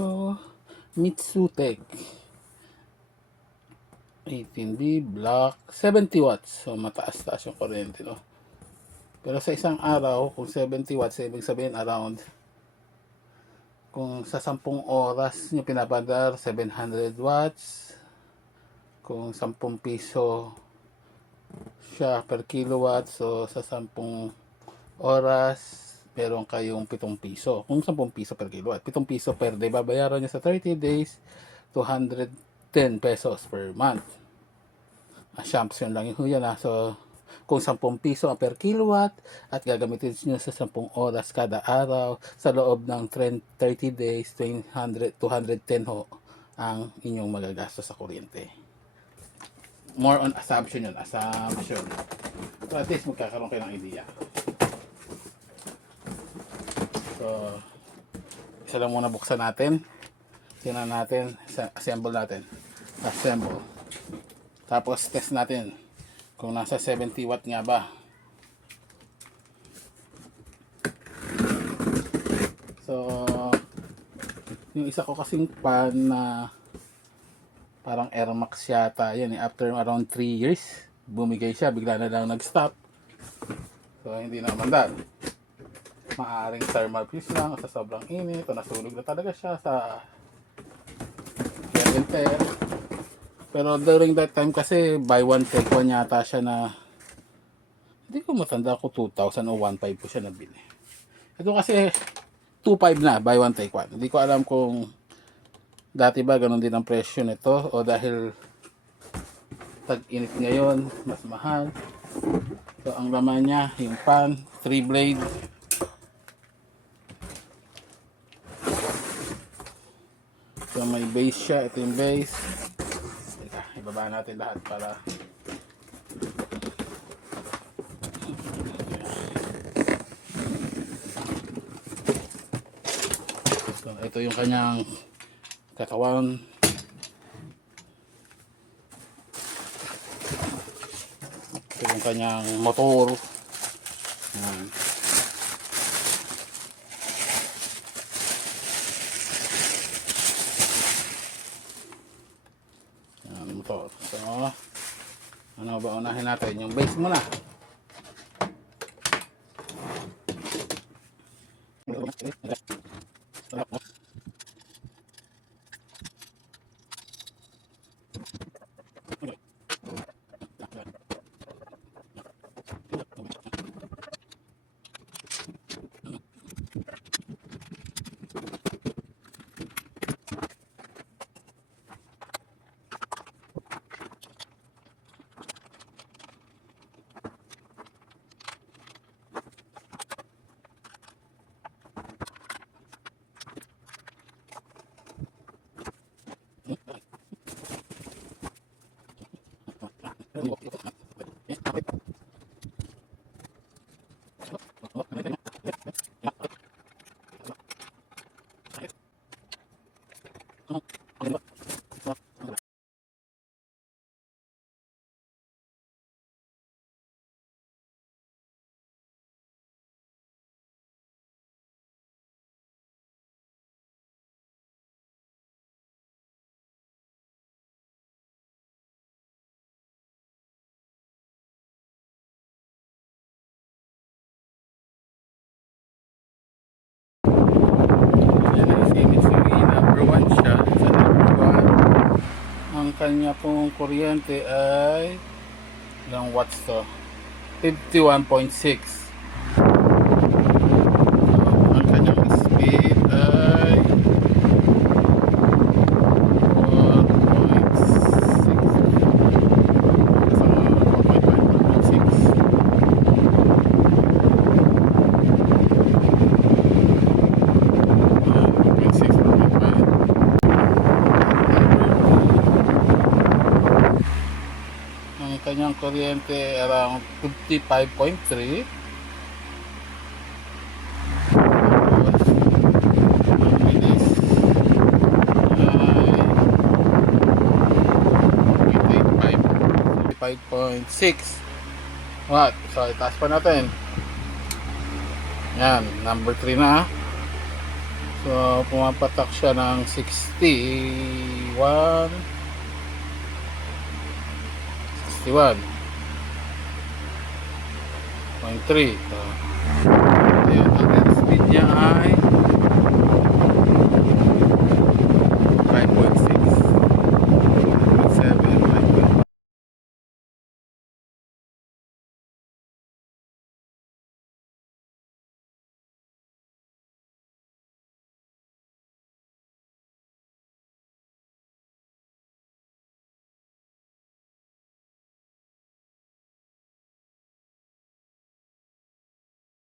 So, Mitsutec 18B block 70 watts. So, mataas-taas yung kuryente, no? Pero sa isang araw, kung 70 watts, ibig sabihin around, kung sa 10 oras nyo pinapadar, 700 watts. Kung 10 piso siya per kilowatt, so sa 10 oras, meron kayong 7 piso. Kung 10 piso per kilowatt, 7 piso per day, babayaran nyo sa 30 days, 210 pesos per month. Assumption lang yun yan. So, kung 10 piso per kilowatt at gagamitin nyo sa 10 oras kada araw, sa loob ng 30 days, 210 ho ang inyong magagastos sa kuryente. More on assumption yun. Assumption. So, at least magkakaroon kayo ng idea. So, isa lang muna buksan natin. Tingnan natin. Assemble natin. Assemble. Tapos, test natin kung nasa 70 watt nga ba. So, yung isa ko kasing pan na parang Air Max yata yan eh. After around 3 years, bumigay siya, bigla na lang nag-stop. So, hindi na mandal. Maaring thermal fuse lang sa sobrang init o nasunog na talaga siya sa wear and tear. Pero during that time kasi, buy one take one yata siya na, hindi ko matanda ko 2,000 o 1,500 po siya nabili. Ito kasi, 2,500 na, buy one take one. Hindi ko alam kung dati ba ganun din ang presyo nito o dahil tag-init ngayon mas mahal. So ang laman niya yung pan, 3 blade. So may base siya, ito yung base. Teka, ibaba natin lahat para so ito yung kanyang katawan. Ito yung kanyang motor. Yan. Yan, motor. So, ano ba unahin natin? Yung base muna. Ang kanya pong kuryente ay ilang watts to? 51.6. Ang kanyang speed ay 4.5. Ang kanyang kuryente around 55.3. Ang bilis ay 55.6 watt. So itaas pa natin. Yan, number 3 na. So, pumapatak siya ng 61.3. So, ayun, ang speed niya ay